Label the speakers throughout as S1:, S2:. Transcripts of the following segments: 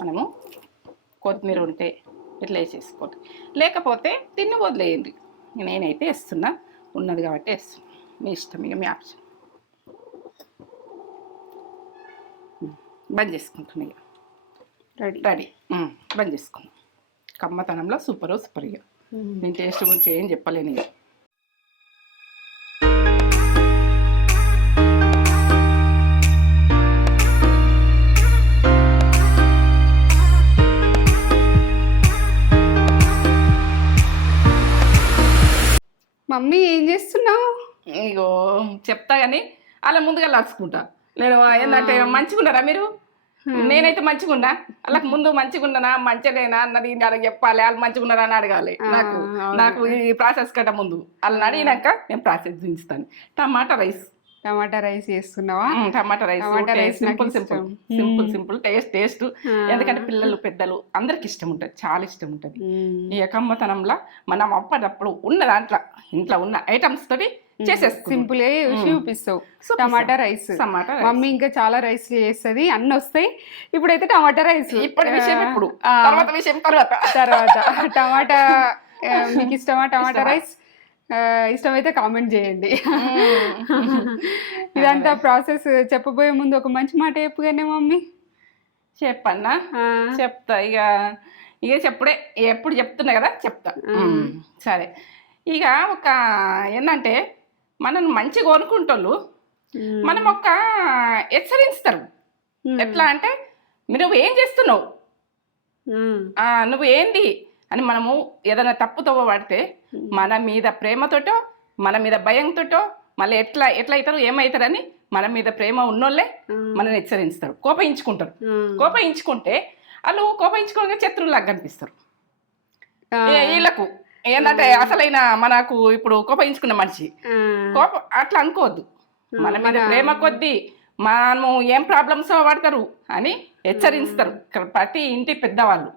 S1: మనము కొత్తిమీర ఉంటే ఇట్లా వేసేసుకోండి లేకపోతే తిని వదిలేయండి. నేనైతే వేస్తున్నా ఉన్నది కాబట్టి వేస్తున్నా. మీ ఇష్టం ఇక మీ ఆప్షన్. బంద్ చేసుకుంటున్నా ఇక.
S2: రెడీ.
S1: రెడీ. బంద్ చేసుకున్నాం కమ్మతనంలో సూపర్ సూపర్ ఇక. నేను టేస్ట్ గురించి ఏం చెప్పలేను ఇక.
S2: మమ్మీ ఏం చేస్తున్నావు?
S1: ఇగో చెప్తా కానీ అలా ముందుగా నడుచుకుంటా నేను ఏంటంటే మంచిగా ఉన్నారా మీరు? నేనైతే మంచిగా ఉన్నా. వాళ్ళకి ముందు మంచిగా ఉన్నానా? మంచిగానేనా అన్నది నాకు చెప్పాలి. వాళ్ళు మంచిగా ఉన్నారా అని అడగాలి. నాకు. నాకు ఈ ప్రాసెస్ కంటే ముందు. వాళ్ళని అడిగినాక నేను ప్రాసెస్ దించుతాను టమాటా రైస్.
S2: టమాటా రైస్ చేస్తున్నావా?
S1: Tomato rice.
S2: టమాటా రైస్ నాకు
S1: simple simple. Simple simple. Taste taste. ఎందుకంటే పిల్లలు పెద్దలు అందరికి ఇష్టం ఉంటుంది. చాలా ఇష్టం ఉంటుంది. ఈ కమ్మతనంలో మనం అప్పటిప్పుడు ఉన్న దాంట్లో ఇంట్లో ఉన్న ఐటమ్స్ తోటి చేసేసుకుంటాం
S2: సింపుల్ చూపిస్తావు.
S1: చూపిస్తా.
S2: టమాటా రైస్.
S1: టమాటా.
S2: మమ్మీ ఇంకా చాలా రైస్ చేస్తుంది అన్ని వస్తాయి. ఇప్పుడైతే టమాటా రైస్.
S1: ఇప్పటి విషయం ఇప్పుడు. తర్వాత విషయం తర్వాత.
S2: తర్వాత. టమాటా మీకు ఇష్టమా టమాటా రైస్? ఇష్టమైతే కామెంట్ చేయండి. ఇదంతా ప్రాసెస్ చెప్పబోయే ముందు ఒక మంచి మాట చెప్పుగానే మమ్మీ.
S1: చెప్పన్నా? చెప్తా ఇక ఇక చెప్పుడే ఎప్పుడు చెప్తున్నా కదా చెప్తా. సరే. ఇక ఒక ఏంటంటే మనం మంచిగా కొనుక్కుంటోళ్ళు
S2: మ్మ్.
S1: మనం ఒక హెచ్చరిస్తారు. ఎట్లా అంటే నువ్వు ఏం చేస్తున్నావు? నువ్వు ఏంది? అని మనము ఏదైనా తప్పుతో పడితే మన మీద ప్రేమతోటో మన మీద భయంతోటో మళ్ళీ ఎట్లా ఎట్లా అవుతారు ఏమవుతారని మన మీద ప్రేమ ఉన్నోళ్ళే. మనల్ని హెచ్చరిస్తారు. కోపయించుకుంటారు. కోపయించుకుంటే వాళ్ళు కోపయించుకోగా శత్రువులాగా కనిపిస్తారు. వీళ్ళకు. ఏంటంటే అసలైన మనకు ఇప్పుడు కోపయించుకున్న మనిషి. కోపం అట్లా అనుకోవద్దు. మన మీద ప్రేమ కొద్దీ మనము ఏం ప్రాబ్లమ్స్ పడతారు అని హెచ్చరిస్తారు. ప్రతి ఇంటి పెద్దవాళ్ళు.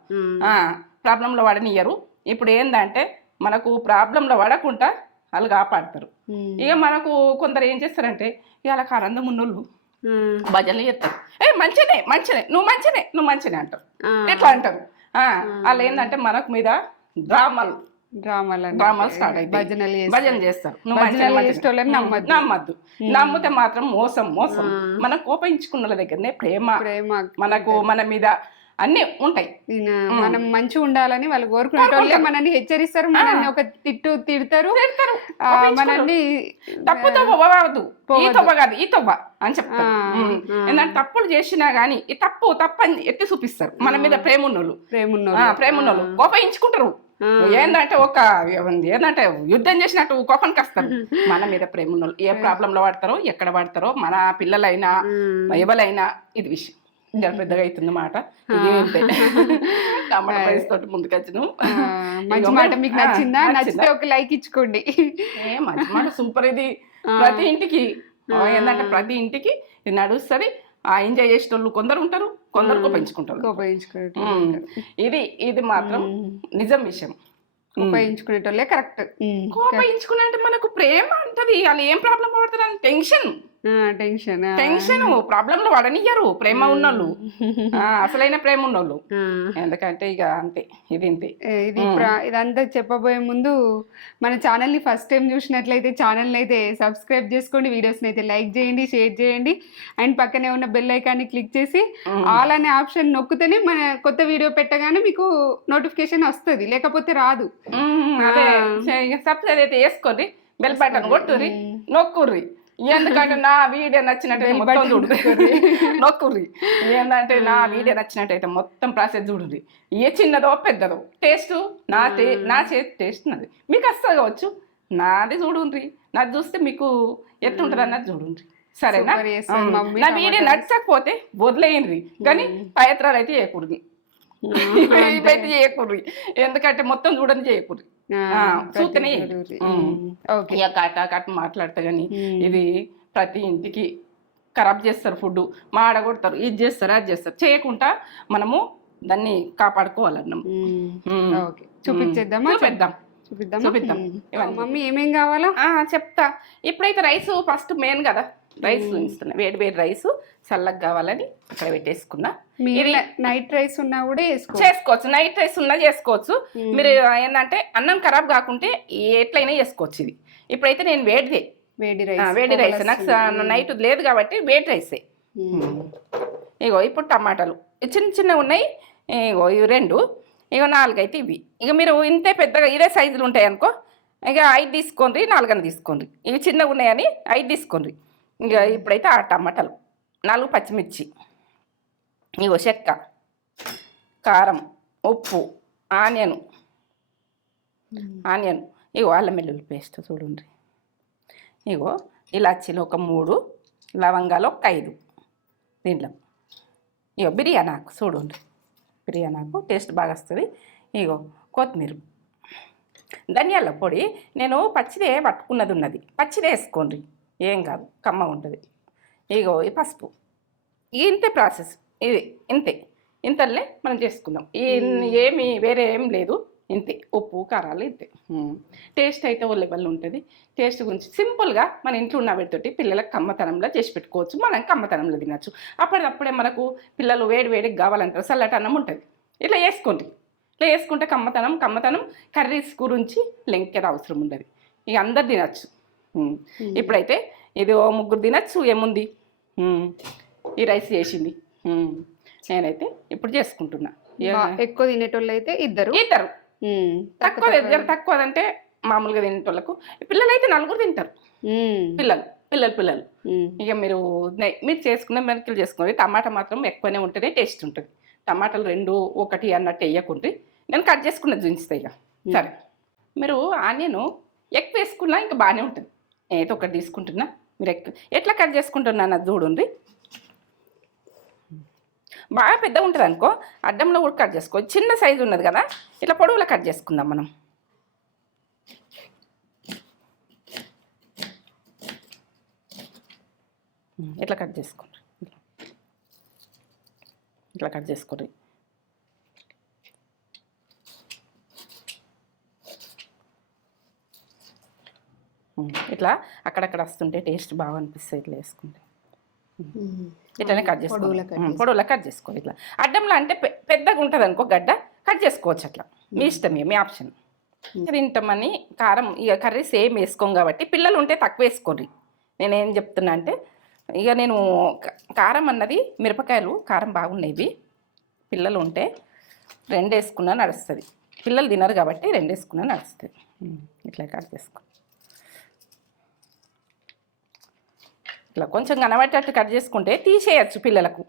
S1: ప్రాబ్లంలో పడనియ్యరు ఇప్పుడు ఏంటంటే మనకు ప్రాబ్లంలో పడకుండా వాళ్ళు కాపాడతారు. ఇక మనకు కొందరు ఏం చేస్తారంటే ఇక వాళ్ళకి ఆనందం ఉన్నోళ్ళు. భజనలు చేస్తారు. ఏ మంచినే మంచినే నువ్వు మంచినే నువ్వు మంచినే అంటారు. ఎట్లా అంటారు? ఆ, వాళ్ళు ఏంటంటే మనకు మీద డ్రామాలు.
S2: డ్రామాలు
S1: స్టార్ట్ అయితే
S2: భజనలు చేస్తారు.
S1: భజన చేస్తారు.
S2: భజనలు నమ్మద్దు.
S1: నమ్మద్దు. నమ్మితే మాత్రం మోసం మోసం. మనం కోపయించుకున్న వాళ్ళ దగ్గరనే ప్రేమ.
S2: ప్రేమ
S1: మనకు మన మీద అన్ని ఉంటాయి.
S2: మనం మంచిగా ఉండాలని వాళ్ళు కోరుకునేటోళ్ళే మనల్ని హెచ్చరిస్తారు మనల్ని ఒక తిట్టు తిడతారు. మనల్ని
S1: తప్పుతో పోవద్దు. ఈ. తవ్వ కాదు ఈ తవ్వ అని చెప్తారు. తప్పులు చేసినా గానీ ఈ తప్పు తప్పు అని ఎత్తి చూపిస్తారు. మన మీద ప్రేమ ఉన్నోళ్ళు.
S2: ప్రేమ ఉన్నోళ్ళు.
S1: ప్రేమ ఉన్నోళ్ళు. కోపయించుకుంటారు. ఏంటంటే ఒక ఏంటంటే యుద్ధం చేసినట్టు కోపానికి వస్తారు. మన మీద ప్రేమ ఉన్నోళ్ళు ఏ ప్రాబ్లంలో పడతారో ఎక్కడ పడతారో మన పిల్లలైనా. ఎవరైనా ఇది విషయం. ఇంకా పెద్దగా అవుతుంది మాట. తోటి ముందుకొచ్చిన.
S2: మంచి మాట మీకు నచ్చిందా? నచ్చితే ఒక లైక్ ఇచ్చుకోండి.
S1: ఏ మంచి మాట సూపర్ ఇది. ప్రతి ఇంటికి. ఏంటంటే ప్రతి ఇంటికి నడుస్తుంది. ఎంజాయ్ చేసేటోళ్ళు కొందరు ఉంటారు కొందరు ఉమ్. ఇది ఇది మాత్రం నిజం విషయం.
S2: కోపయించుకునేటోళ్ళే కరెక్ట్.
S1: కోపయించుకున్నా అంటే మనకు ప్రేమ అంటది వాళ్ళు ఏం ప్రాబ్లం పడతారు టెన్షన్.
S2: టెన్షన్
S1: టెన్షన్ ప్రాబ్లం లో పడనియ్యరు ప్రేమ ఉన్నోళ్ళు. అసలైన ప్రేమ ఉన్నోళ్ళు. ఎందుకంటే ఇక అంతే ఇది ఇంతే.
S2: ఇది ఇదంతా చెప్పబోయే ముందు మన ఛానల్ని ఫస్ట్ టైం చూసినట్లయితే ఛానల్ని అయితే సబ్స్క్రైబ్ చేసుకోండి వీడియోస్ని అయితే లైక్ చేయండి షేర్ చేయండి. అండ్ పక్కనే ఉన్న బెల్ ఐకాన్ని క్లిక్ చేసి ఆల్ అనే ఆప్షన్ నొక్కితేనే మన కొత్త వీడియో పెట్టగానే మీకు నోటిఫికేషన్ వస్తుంది లేకపోతే రాదు.
S1: సబ్స్క్రైబ్ అయితే వేసుకోర్రి బెల్ బటన్ కొట్టుర్రి నొక్కుర్రి. ఎందుకంటే నా వీడియో నచ్చినట్టయితే మొత్తం చూడుర్రి నొక్కుర్రి. ఏంటంటే నా వీడియో నచ్చినట్టయితే మొత్తం ప్రాసెస్ చూడుర్రి. ఏ చిన్నదో పెద్దదో. టేస్ట్ నా టే నా చేతి టేస్ట్ నాది. మీకు వస్తుంది కావచ్చు. నాది చూడుండ్రి. నాది చూస్తే మీకు ఎట్లుంటుంది అన్నది చూడుండ్రి. సరేనా? నా వీడియో నచ్చకపోతే వదిలేయండి. కానీ ప్రయత్నాలు అయితే చేయకూడదు. ఇవైతే చేయకూడదు. ఎందుకంటే మొత్తం చూడని చేయకూడదు. చూస్తేనే ఇక కాట కాట మాట్లాడతా కానీ ఇది ప్రతి ఇంటికి ఖరాబ్ చేస్తారు ఫుడ్. మాడగొడతారు ఇది చేస్తారు అది చేస్తారు. చేయకుండా మనము దాన్ని కాపాడుకోవాలన్నాం. ఉమ్.
S2: ఓకే. చూపించేద్దామా?
S1: చూపిద్దాం. చూపిద్దాం. ఇవన్నీ.
S2: మమ్మీ ఏమేం కావాలా?
S1: ఆ, చెప్తా. ఇప్పుడైతే రైస్ ఫస్ట్ మెయిన్ కదా. రైస్ చూపిస్తున్నా వేడి వేడి రైస్ చల్లగా కావాలని అక్కడ పెట్టేసుకున్నా.
S2: మీరు నైట్ రైస్ ఉన్నా కూడా
S1: చేసుకోవచ్చు. నైట్ రైస్ ఉన్నా చేసుకోవచ్చు. మీరు ఏంటంటే అన్నం ఖరాబ్ కాకుంటే ఎట్లయినా చేసుకోవచ్చు ఇది. ఇప్పుడైతే నేను వేడిదే.
S2: వేడి రైస్
S1: వేడి రైస్. నాకు నైట్ లేదు కాబట్టి వేడి రైసే. ఇగో ఇప్పుడు టమాటాలు. చిన్న చిన్న ఉన్నాయి. ఇగో ఇవి రెండు. ఇగో నాలుగు అయితే ఇవి. ఇక మీరు ఇంతే పెద్దగా ఇదే సైజులు ఉంటాయి అనుకో ఇక ఐదు తీసుకోండి నాలుగని తీసుకోండి ఇవి చిన్నగా ఉన్నాయని ఐదు తీసుకోండి ఇక ఇప్పుడైతే ఆ టమాటాలు. నాలుగు పచ్చిమిర్చి ఇగో చెక్క కారం ఉప్పు ఆనియన్. ఆనియన్. ఇగో అల్లం వెల్లుల్లి పేస్ట్ చూడండి. ఇగో ఇలాచీలు ఒక మూడు లవంగాలు ఒక ఐదు దీంట్లో. ఇగో బిర్యానీ ఆకు చూడండి. బిర్యానీ ఆకు టేస్ట్ బాగా వస్తుంది. ఇగో కొత్తిమీర. ధనియాల పొడి నేను పచ్చిదే పట్టుకున్నది ఉన్నది. పచ్చిదే వేసుకోండి. ఏం కాదు కమ్మ ఉంటుంది. ఇగో ఈ పసుపు. ఇంతే ప్రాసెస్. ఇది ఇంతే. ఇంతలే మనం చేసుకుందాం. ఈ ఏమి వేరే ఏం లేదు. ఇంతే. ఉప్పు కారాలు ఇంతే. టేస్ట్ అయితే ఓ లెవెల్ ఉంటుంది. టేస్ట్ గురించి సింపుల్గా మన ఇంట్లో ఉన్న వీటితోటి పిల్లలకు కమ్మతనంలో చేసి పెట్టుకోవచ్చు. మనం కమ్మతనంలో తినచ్చు. అప్పటికప్పుడే మనకు పిల్లలు వేడి వేడికి కావాలంటారు. చల్లటి అన్నం ఉంటుంది. ఇట్లా వేసుకోండి ఇట్లా వేసుకుంటే కమ్మతనం కమ్మతనం కర్రీస్ గురించి లెంకెర అవసరం ఉండదు. ఇక అందరు తినచ్చు. ఇప్పుడైతే ఇది ఓ ముగ్గురు తినచ్చు ఏముంది. ఈ రైస్ చేసింది. నేనైతే ఇప్పుడు చేసుకుంటున్నా.
S2: ఎక్కువ తినేటోళ్ళు అయితే ఇద్దరు.
S1: ఇద్దరు తక్కువ తక్కువ అంటే మామూలుగా తినేటోళ్ళకు పిల్లలు అయితే నలుగురు తింటారు. పిల్లలు పిల్లలు పిల్లలు. ఇక మీరు మీరు చేసుకున్న మెరకలు చేసుకోండి. టమాటా మాత్రం ఎక్కువనే ఉంటేనే టేస్ట్ ఉంటుంది. టమాటాలు రెండు ఒకటి అన్నట్టు వేయకుండ్రి. నేను కట్ చేసుకున్నది చూపిస్తా ఇక. సరే. మీరు ఆనియన్ ఎక్కువ వేసుకున్నా ఇంకా బాగానే ఉంటుంది. ఏదో ఒకటి తీసుకుంటున్నా. మీరు ఎట్లా కట్ చేసుకుంటున్నా అది చూడండి బాగా పెద్దగా ఉంటుంది అనుకో అడ్డంలో కూడా కట్ చేసుకో. చిన్న సైజు ఉన్నది కదా ఇట్లా పొడవులో కట్ చేసుకుందాం మనం. ఎట్లా ఇట్లా కట్ చేసుకోండి ఇట్లా కట్ చేసుకోండి ఇట్లా అక్కడక్కడ వస్తుంటే టేస్ట్ బాగా అనిపిస్తుంది ఇట్లా వేసుకుంటే. ఇట్లానే కట్ చేసుకోవాలి. పొడవులో కట్ చేసుకోవాలి ఇట్లా. అడ్డంలో అంటే పెద్దగా ఉంటుంది అనుకో గడ్డ కట్ చేసుకోవచ్చు అట్లా. మీ ఇష్టమే మీ ఆప్షన్. తింటామని కారం ఇక కర్రీ సేమ్ వేసుకోం కాబట్టి పిల్లలు ఉంటే తక్కువ వేసుకోండి. నేనేం చెప్తున్నా అంటే ఇక నేను కారం అన్నది మిరపకాయలు కారం బాగున్నాయి పిల్లలు ఉంటే రెండు వేసుకున్నా నడుస్తుంది. పిల్లలు తినరు కాబట్టి రెండు వేసుకున్నా నడుస్తుంది. ఇట్లా కట్ చేసుకో ఇట్లా కొంచెం కనబడేటట్టు కట్ చేసుకుంటే తీసేయచ్చు పిల్లలకు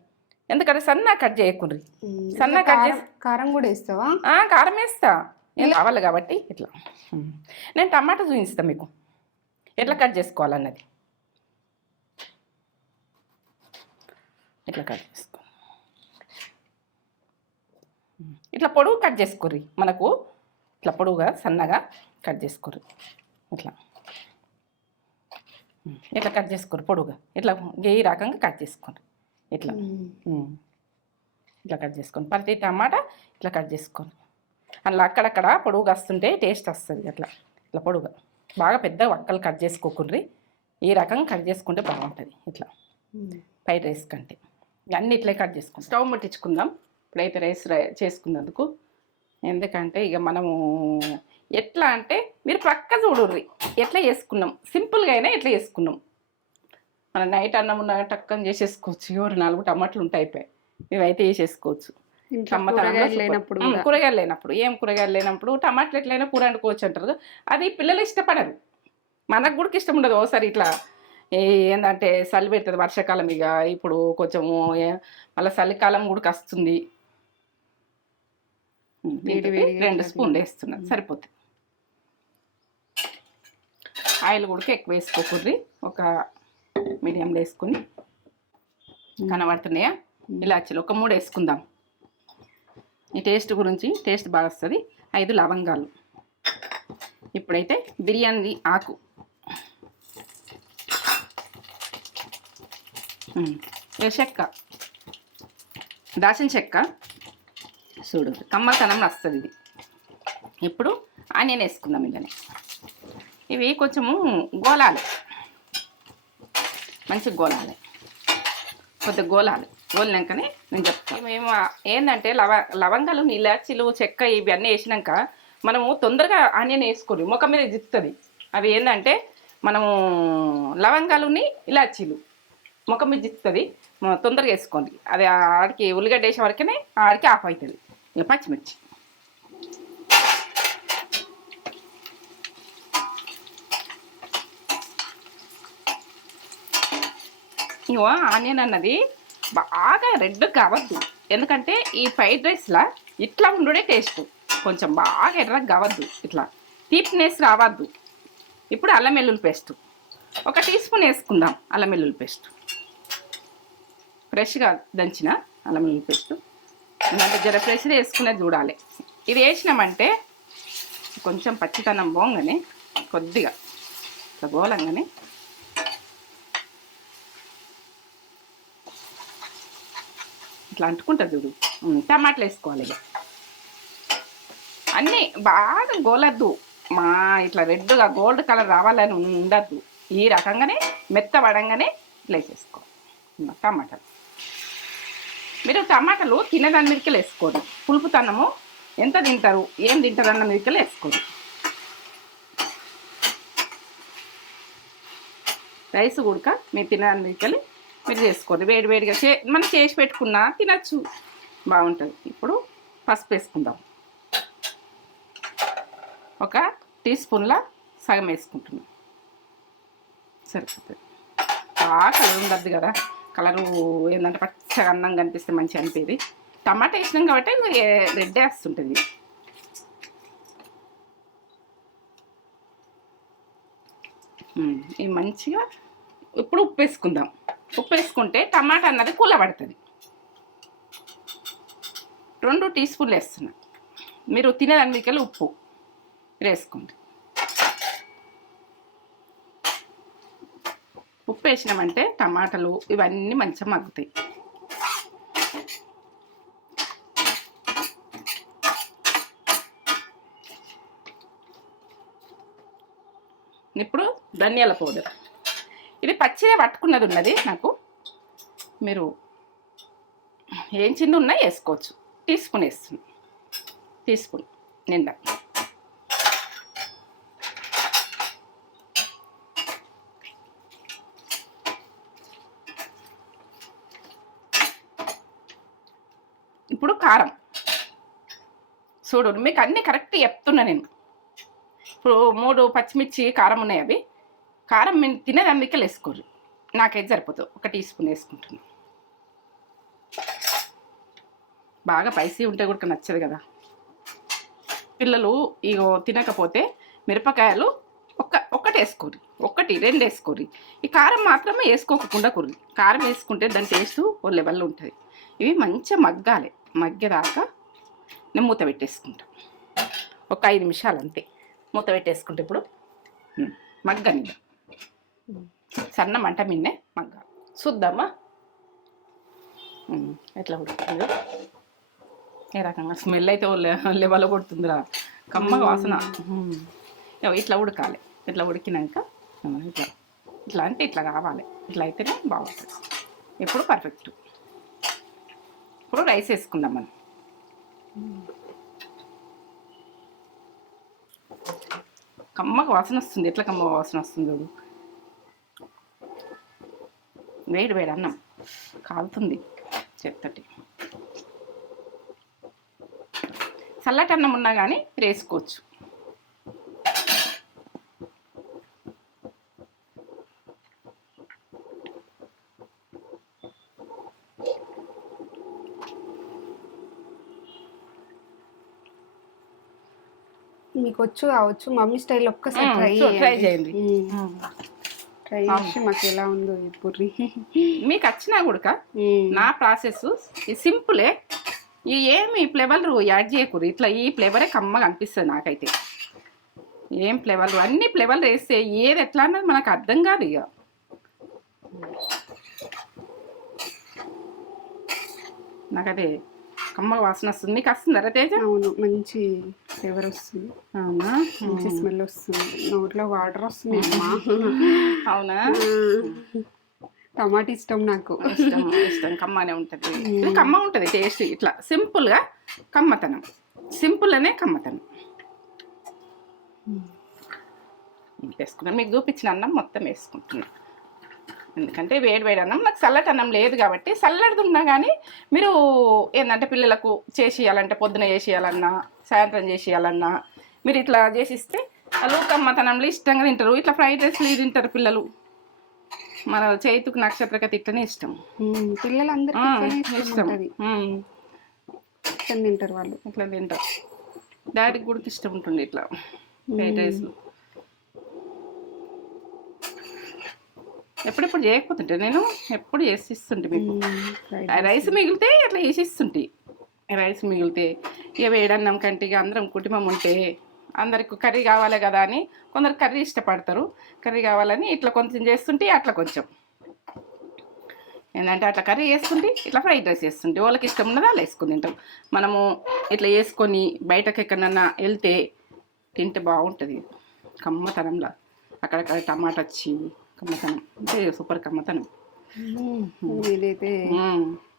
S1: ఎందుకంటే సన్న కట్ చేయకుండ్రి. సన్న కట్
S2: కారం-
S1: చేసి-
S2: కారం కూడా వేస్తావా
S1: కారం వేస్తా నేను కావాలి కాబట్టి ఇట్లా. నేను టమాటా చూపిస్తాను మీకు ఎట్లా కట్ చేసుకోవాలన్నది ఇట్లా కట్ చేసుకో. ఇట్లా పొడుగు కట్ చేసుకోర్రి మనకు ఇట్లా పొడుగుగా సన్నగా కట్ చేసుకోర్రి ఇట్లా. ఇట్లా కట్ చేసుకోరు పొడుగుగా ఇట్లా గేయి రకంగా కట్ చేసుకోండి ఇట్లా. ఇట్లా కట్ చేసుకోండి ప్రతి టమాటా ఇట్లా కట్ చేసుకోండి అందులో అక్కడక్కడ పొడుగు వస్తుంటే టేస్ట్ వస్తుంది అట్లా. ఇట్లా పొడుగా. బాగా పెద్ద వక్కలు కట్ చేసుకోకుండ్రి ఈ రకంగా కట్ చేసుకుంటే బాగుంటుంది. ఇట్లా. ఫ్రైడ్ రైస్ కంటే. అన్నీ ఇట్లే కట్ చేసుకుందాం స్టవ్ ముట్టించుకుందాం. ఇప్పుడైతే రైస్ చేసుకున్నందుకు. ఎందుకంటే ఇక మనము ఎట్లా అంటే మీరు ప్రక్క చూడుర్రి. ఎట్లా చేసుకున్నాం? సింపుల్గా అయినా ఎట్లా చేసుకున్నాం? మన నైట్ అన్నం ఉన్న టక్కని చేసేసుకోవచ్చు. ఎవరు నాలుగు టమాటాలు ఉంటాయి అయిపోయాయి. ఇవైతే వేసేసుకోవచ్చు
S2: కూరగాయలు. లేనప్పుడు.
S1: కూరగాయలు లేనప్పుడు. ఏం కూరగాయలు లేనప్పుడు? టమాటాలు ఎట్లయినా కూర వండుకోవచ్చు అంటారు. అది పిల్లలు ఇష్టపడరు. మనకు కూడా ఇష్టం ఉండదు. ఓసారి ఇట్లా ఏంటంటే చలి పెడుతుంది వర్షాకాలం ఇక. ఇప్పుడు కొంచెము మళ్ళీ చలికాలం కూడా వస్తుంది ఉమ్,
S2: వేడి
S1: దీంతో
S2: వేడిగా
S1: రెండు స్పూన్లు వేస్తున్నాను సరిపోతుంది ఆయిల్ కూడా ఎక్కువ వేసుకోకూడదు. ఒక మీడియంలో వేసుకుని కనబడుతున్నాయా? ఇలాచీలు ఒక మూడు వేసుకుందాం. ఈ టేస్ట్ గురించి టేస్ట్ బాగా వస్తుంది. ఐదు లవంగాలు. ఇప్పుడైతే బిర్యానీ ఆకు. చెక్క? దాచిన చెక్క. చూడు కమ్మతనం వస్తుంది ఇది. ఇప్పుడు ఆనియన్ వేసుకుందాం ఇలానే ఇవి కొంచెము గోలాలు. మంచి గోలాలి. కొద్దిగా గోలాలి. గోలినాకనే నేను చెప్తాను మేము ఏంటంటే లవ లవంగాలు ఇలాచీలు చెక్క ఇవన్నీ వేసినాక మనము తొందరగా ఆనియన్ వేసుకోరు ముఖం మీద జిస్తుంది అవి ఏంటంటే మనము లవంగాలుని ఇలాచీలు ముఖం మీద జిస్తుంది తొందరగా వేసుకోండి. అది ఆడికి ఉల్లిగడ్డ వేసే వరకునే ఆడికి ఆఫ్ అవుతుంది. ఇక పచ్చిమిర్చి ఇగో ఆనియన్ అన్నది బాగా రెడ్ కావద్దు. ఎందుకంటే ఈ ఫ్రైడ్ రైస్లా ఇట్లా ఉండుడే టేస్ట్. కొంచెం బాగా ఎర్రగా కావద్దు ఇట్లా. తీపినెస్ రావద్దు. ఇప్పుడు అల్లం వెల్లుల్లి పేస్ట్. ఒక టీ స్పూన్ వేసుకుందాం అల్లం వెల్లుల్లి పేస్ట్. ఫ్రెష్గా దంచిన అల్లం వెల్లుల్లి పేస్ట్. అంటే జర ఫ్రెష్గా వేసుకునేది చూడాలి. ఇది వేసినామంటే కొంచెం పచ్చితనం పోగానే కొద్దిగా ఇట్లా గోలంగానే ఇట్లా అంటుకుంటుంది చూడు టమాటాలు వేసుకోవాలి ఇక. అన్నీ బాగా గోలద్దు. మా ఇట్లా రెడ్గా గోల్డ్ కలర్ రావాలని ఉండద్దు. ఈ రకంగానే మెత్త పడంగానే ఇట్లా వేసేసుకోవాలి టమాటాలు. మీరు టమాటాలు తినేదాని మీదకి వేసుకోండి. పులుపుతన్నము ఎంత తింటారు ఏం తింటారు అన్న వేసుకోండి. రైస్ ఉడక మీరు తినదాని మీదకి మీరు చేసుకోండి. వేడి వేడిగా చే మనం చేసి పెట్టుకున్నా తినచ్చు. బాగుంటుంది. ఇప్పుడు పసుపు వేసుకుందాం. ఒక టీ స్పూన్ల సగం వేసుకుంటున్నాం. సరిపోతుంది. బాగా కలర్ ఉండద్దు కదా. కలరు ఏంటంటే పచ్చగా అన్నం కనిపిస్తే మంచిగా అనిపేది. టమాటా వేసినాం కాబట్టి రెడ్ వేస్తుంటుంది. ఇది మంచిగా ఇప్పుడు ఉప్పు వేసుకుందాం. ఉప్పు వేసుకుంటే టమాటా అన్నది కూలబడుతుంది. రెండు టీ స్పూన్లు వేస్తున్నా. మీరు తినేదానికి ఉప్పు వేసుకోండి. ఉప్పు వేసినామంటే టమాటాలు ఇవన్నీ మంచిగా మగ్గుతాయి. ఇప్పుడు ధనియాల పౌడర్. ఇది పచ్చిదే పట్టుకున్నది ఉన్నది నాకు. మీరు ఏం చిన్న ఉన్నా వేసుకోవచ్చు. టీ స్పూన్ వేస్తున్నా. టీ స్పూన్ నిండా ఇప్పుడు కారం చూడు మీకు అన్నీ కరెక్ట్ చెప్తున్నా నేను. ఇప్పుడు మూడు పచ్చిమిర్చి కారం ఉన్నాయి అవి. కారం మీరు తినేదాని మీదకి వేసుకోరు నాకైతే సరిపోతుంది ఒక టీ స్పూన్ వేసుకుంటున్నాను బాగా పైసీ ఉంటే కూడా నచ్చదు కదా. పిల్లలు ఇగో తినకపోతే మిరపకాయలు ఒక్క ఒక్కటి వేసుకోరు. ఒక్కటి రెండు వేసుకోరు. ఈ కారం మాత్రమే వేసుకోకుండా కుర్రి కారం వేసుకుంటే దాని టేస్ట్ ఓ లెవెల్లో ఉంటుంది. ఇవి మంచిగా మగ్గాలి. మగ్గేదాకా నేను మూత పెట్టేసుకుంటా. ఒక ఐదు నిమిషాలు అంతే. మూత పెట్టేసుకుంటే ఇప్పుడు మగ్గని సన్న మంట మిన్నే మగ్గ. చూద్దామా? ఎట్లా కొడుతుంది. ఏ రకంగా స్మెల్ అయితే లెవెల్ కొడుతుందిరా. కమ్మగా వాసన. ఇట్లా ఉడకాలి. ఇట్లా ఉడికినాక ఇట్లా. ఇట్లా అంటే ఇట్లా కావాలి. ఇట్లా అయితేనే బాగుంటుంది. ఇప్పుడు పర్ఫెక్ట్. ఇప్పుడు రైస్ వేసుకుందాం మనం. కమ్మకు వాసన వస్తుంది. ఎట్లా కమ్మ వాసన వస్తుంది చూడు. వేడి వేడి అన్నం కాలుతుంది చెత్తటి. చల్లటి అన్నం ఉన్నా కానీ వేసుకోవచ్చు.
S2: మీకు వచ్చు కావచ్చు మమ్మీ స్టైల్ ఒక్కసారి ట్రై
S1: ట్రై చేయండి.
S2: ట్రై చేసి మాకు ఎలా ఉందో ఈ పుర్రి.
S1: మీకు వచ్చినా కూడా నా ప్రాసెస్ ఇది సింపులే. ఈ ఏమి ఫ్లేవర్ యాడ్ చేయకూడదు. ఇట్లా ఈ ఫ్లేవరే కమ్మగా అనిపిస్తుంది నాకైతే. ఏం ఫ్లేవర్లు అన్ని ఫ్లేవర్లు వేస్తే ఏది ఎట్లా అన్నది మనకు అర్థం కాదు ఇక నాకదే కమ్మగా వాసన వస్తుంది. నీకు వస్తుందా తేజ?
S2: అవును మంచి ఫ్లేవర్ వస్తుంది.
S1: అవునా?
S2: మంచి స్మెల్ వస్తుంది. నోట్లో వాటర్ వస్తుంది అమ్మా.
S1: అవునా?
S2: టమాటా ఇష్టం నాకు.
S1: ఇష్టం ఇష్టం. కమ్మనే ఉంటుంది. కమ్మ ఉంటుంది టేస్ట్. ఇట్లా సింపుల్గా కమ్మతనం. సింపుల్ అనే కమ్మతనం. వేసుకున్నాను. మీకు చూపించిన అన్నం మొత్తం వేసుకుంటున్నాను ఎందుకంటే వేడి వేడి అన్నం నాకు చల్లటి అన్నం లేదు కాబట్టి చల్లటిది ఉన్నా కానీ మీరు ఏంటంటే పిల్లలకు చేసి ఇవ్వాలంటే పొద్దున చేసి ఇవ్వాలన్నా సాయంత్రం చేసి ఇవ్వాలన్నా మీరు ఇట్లా చేసిస్తే వాళ్ళు కమ్మతనంలో ఇష్టంగా తింటారు. ఇట్లా ఫ్రైడ్ రైస్లు ఇది తింటారు పిల్లలు. మన చేతుకు నక్షత్రక తిట్టనే ఇష్టం.
S2: పిల్లలందరికీ ఇష్టం తింటారు వాళ్ళు.
S1: ఇట్లా తింటారు. డాడీకి కూడా ఇష్టం ఉంటుంది ఇట్లా. ఫ్రైడ్ రైస్ ఎప్పుడెప్పుడు చేయకపోతుంటే నేను ఎప్పుడు చేసి ఇస్తుంటే మీకు రైస్ మిగిలితే అట్లా వేసి ఇస్తుంటే రైస్ మిగిలితే ఇక వేడన్నం కంటే ఇక అందరం కుటుంబం ఉంటే అందరికి కర్రీ కావాలి కదా అని కొందరు కర్రీ ఇష్టపడతారు. కర్రీ కావాలని ఇట్లా కొంచెం చేస్తుంటే అట్లా కొంచెం. ఏంటంటే అట్లా కర్రీ వేసుకుంటే ఇట్లా ఫ్రైడ్ రైస్ వేస్తుంటే వాళ్ళకి ఇష్టం ఉన్నది అలా వేసుకుని తింటాం మనము ఇట్లా వేసుకొని బయటకు ఎక్కడన్నా వెళ్తే తింటే బాగుంటుంది. కమ్మతనంలా. అక్కడక్కడ టమాటా వచ్చి కమ్మతనం. అంటే సూపర్ కమ్మతనం.
S2: మ్మ్. ఇదైతే.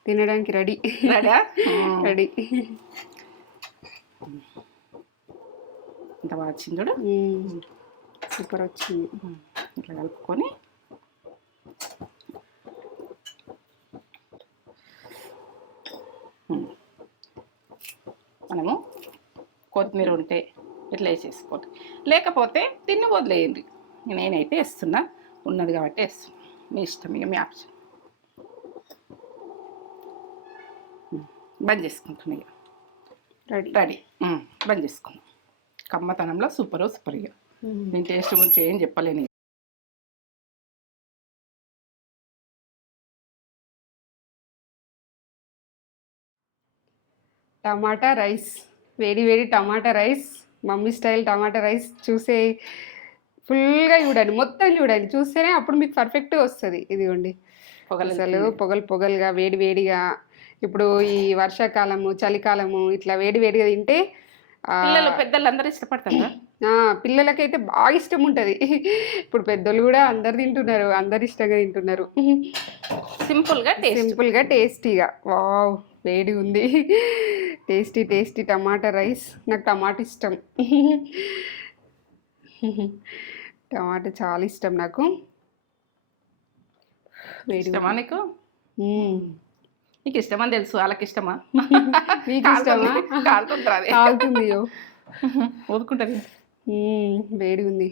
S2: తినడానికి రెడీ.
S1: రెడీయా?
S2: రెడీ.
S1: ఇంత బాగా వచ్చింది చూడు
S2: సూపర్ వచ్చింది.
S1: ఇట్లా కలుపుకొని. మనము కొత్తిమీర ఉంటే ఇట్లా వేసేసుకోండి లేకపోతే తిన్ని వదిలేయండి నేనైతే వేస్తున్నా. ఉన్నది కాబట్టి వేస్తున్నా మీ ఇష్టం ఇక మీ ఆప్షన్. బంద్ చేసుకుంటున్నా ఇక.
S2: రెడీ
S1: రెడీ బంద్ చేసుకున్నాం కమ్మతనంలో సూపర్ సూపర్ ఇక. నేను టేస్ట్ గురించి ఏం చెప్పలేను
S2: టమాటా రైస్. వేడి వేడి tomato rice. Mummy style tomato rice చూసే ఫుల్గా చూడండి మొత్తం చూడండి. చూస్తేనే అప్పుడు మీకు పర్ఫెక్ట్గా వస్తుంది. ఇదిగోండి.
S1: పొగలు
S2: అసలు పొగలు పొగలుగా వేడి వేడిగా ఇప్పుడు ఈ వర్షాకాలము చలికాలము ఇట్లా వేడి వేడిగా తింటే
S1: పిల్లలు పెద్దలు అందరూ ఇష్టపడతారా
S2: పిల్లలకైతే బాగా ఇష్టం ఉంటుంది ఇప్పుడు పెద్దోళ్ళు కూడా అందరు తింటున్నారు అందరు ఇష్టంగా తింటున్నారు.
S1: సింపుల్గా టేస్ట్.
S2: సింపుల్గా టేస్టీగా. వావ్ వేడి ఉంది. Tasty tasty tomato rice. నాకు టమాటా ఇష్టం. టమాటా చాలా ఇష్టం నాకు. వేడి
S1: ఇష్టమా నీకు. నీకు ఇష్టమని తెలుసు వాళ్ళకి ఇష్టమా?
S2: మీకు ఇష్టమా?
S1: కాలుతుంది. ఊరుకుంటది.
S2: వేడి ఉంది.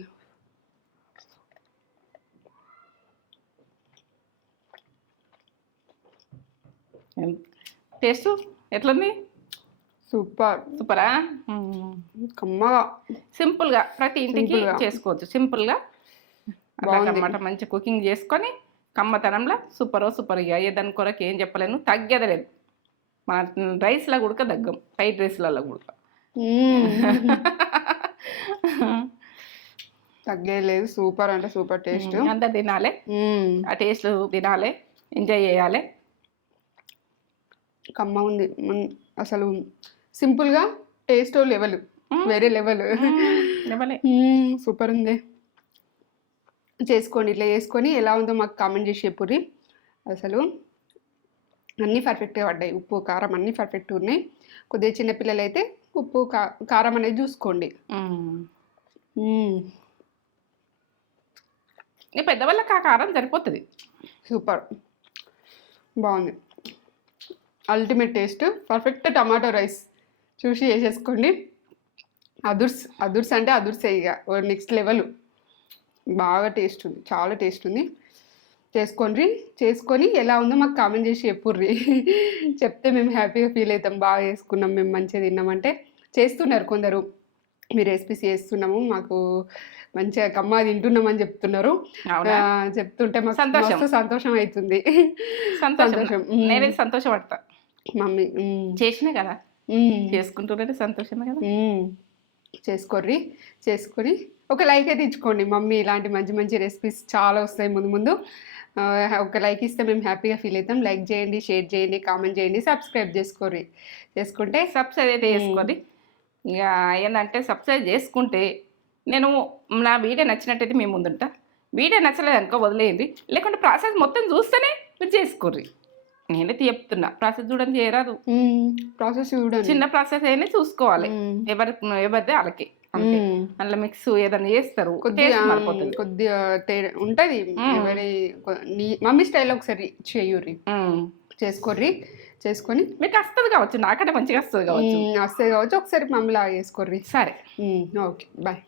S1: టేస్ట్ ఎట్లుంది?
S2: సూపర్.
S1: సూపరా?
S2: కమ్మగా
S1: సింపుల్గా ప్రతి ఇంటికి. చేసుకోవచ్చు. సింపుల్గా అట్లా
S2: బాగుంది.
S1: టమాటా మంచి కుకింగ్ చేసుకొని కమ్మతనంలో సూపర్ సూపర్ ఇక ఏ దాని కొరకు ఏం చెప్పలేను. తగ్గేది లేదు. మన రైస్లో ఉడక తగ్గం. ఫ్రైడ్ రైస్లలో
S2: మ్మ్. తగ్గేలేదు సూపర్ అంటే సూపర్ టేస్ట్.
S1: అందరు తినాలి. ఆ టేస్ట్ తినాలి. ఎంజాయ్ చేయాలి.
S2: కమ్మ ఉంది. అసలు సింపుల్గా టేస్ట్ లెవెల్ వేరే లెవెల్ సూపర్ ఉంది. చేసుకోండి ఇట్లా చేసుకొని ఎలా ఉందో మాకు కామెంట్ చేసి చెప్పుర్రి. అసలు అన్నీ పర్ఫెక్ట్గా పడ్డాయి. ఉప్పు కారం అన్నీ పర్ఫెక్ట్గా ఉన్నాయి. కొద్దిగా చిన్నపిల్లలు అయితే ఉప్పు కారం అనేది చూసుకోండి.
S1: పెద్దవాళ్ళకి ఆ కారం సరిపోతుంది.
S2: సూపర్ బాగుంది. Ultimate taste perfect tomato rice చూసి వేసేసుకోండి. అదుర్స్ అదుర్స్ అంటే అదుర్సే ఇక. Next level. బాగా టేస్ట్ ఉంది. చాలా టేస్ట్ ఉంది. చేసుకోండి చేసుకొని ఎలా ఉందో మాకు కామెంట్ చేసి చెప్పుర్రి. చెప్తే మేము హ్యాపీగా ఫీల్ అవుతాం. బాగా చేసుకున్నాం. మేము మంచిగా తిన్నామంటే చేస్తున్నారు కొందరు. మీ రెసిపీస్ చేస్తున్నాము. మాకు మంచిగా కమ్మా తింటున్నామని చెప్తున్నారు. చెప్తుంటే మాకు
S1: సంతోషం.
S2: సంతోషం అవుతుంది.
S1: సంతోషం. నేనైతే సంతోషపడతా.
S2: మమ్మీ మ్మ్.
S1: చేసినా కదా. చేసుకుంటున్నది సంతోషమే కదా.
S2: చేసుకోర్రి చేసుకొని ఒక లైక్ అయితే ఇచ్చుకోండి మమ్మీ ఇలాంటి మంచి మంచి రెసిపీస్ చాలా వస్తాయి ముందు ముందు. ఒక లైక్ ఇస్తే మేము హ్యాపీగా ఫీల్ అవుతాం. లైక్ చేయండి షేర్ చేయండి కామెంట్ చేయండి సబ్స్క్రైబ్ చేసుకోర్రి. చేసుకుంటే
S1: సబ్స్క్రైబ్ అయితే చేసుకొని ఇక ఏంటంటే సబ్స్క్రైబ్ చేసుకుంటే నేను నా వీడియో నచ్చినట్టయితే మీ ముందుంటా. వీడియో నచ్చలేదు అనుకో వదిలేయండి. లేకుంటే ప్రాసెస్ మొత్తం చూస్తేనే మీరు చేసుకోర్రి. నేనైతే చెప్తున్నా. ప్రాసెస్ చూడని చేయరాదు.
S2: ప్రాసెస్ చూడండి.
S1: చిన్న ప్రాసెస్ అయినా చూసుకోవాలి. ఎవరి ఎవరిదే వాళ్ళకి. అందులో మిక్స్ ఏదైనా చేస్తారు.
S2: కొద్దిగా ఉంటది. ఎవరి మమ్మీ స్టైల్ ఒకసారి చెయ్యుర్రి
S1: మ్మ్.
S2: చేసుకోర్రి. చేసుకొని
S1: మీకు వస్తుంది కావచ్చు. నాకంటే మంచిగా వస్తుంది కావచ్చు.
S2: వస్తుంది కావచ్చు. ఒకసారి మమ్మీ లాగా చేసుకోర్రి.
S1: సరే.
S2: ఓకే. బాయ్.